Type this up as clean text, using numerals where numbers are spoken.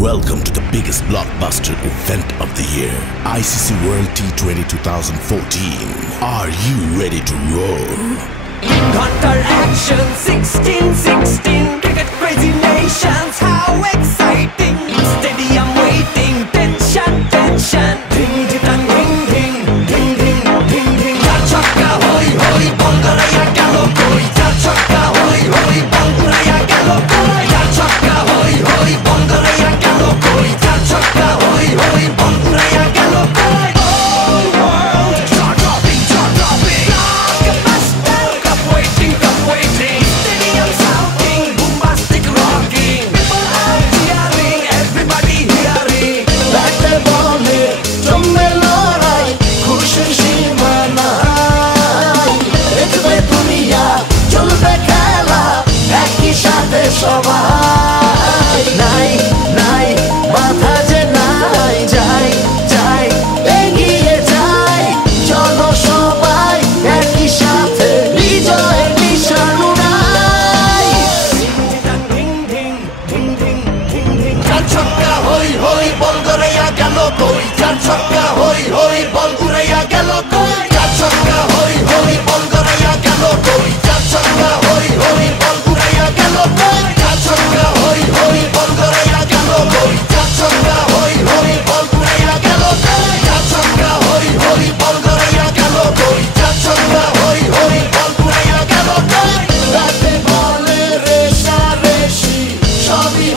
Welcome to the biggest blockbuster event of the year, ICC World T20 2014. Are you ready to roll? Counter action 16-16, cricket crazy nations, how exciting! Stadium waiting, tension, tension. Ding ding ding ding ding ding ding ding. Char chakka hoi hoi, ball garaya gelo koi. Char chakka hoi hoi, ball garaya gelo koi. Char chakka hoi hoi, ball garaya gelo koi. Char chakka hoi hoi, ball garaya gelo koi. Whole world jaw dropping, jaw dropping. Blockbuster, cup waiting, cup waiting. Stadium shouting, bombastic rocking. People are cheering, everybody hearing. ব্যাটে বলে জমে লড়াই খুশির সীমা নাই দেখবে দুনিয়া চলবে খেলা একই সাথে সবাই নাই নাই মাথা যে নাই যাই যাই এগিয়ে যাই চলো সবাই একই সাথে বিজয়ের নিশান উড়াই Ding ding ding ding ding ding. চার ছক্কা হই হই বল গড়াইয়া গেল কই চার ছক্কা হই হই বল উড়াইয়া গেল কই চার ছক্কা হই হই বল গড়াইয়া গেল কই চার ছক্কা হই হই বল উড়াইয়া গেল কই চার ছক্কা হই হই বল গড়াইয়া গেল কই চার ছক্কা হই হই বল উড়াইয়া গেল কই চার ছক্কা হই হই বল গড়াইয়া গেল কই চার ছক্কা হই হই বল উড়াইয়া গেল কই রাতে বলে রেশারেশি সবই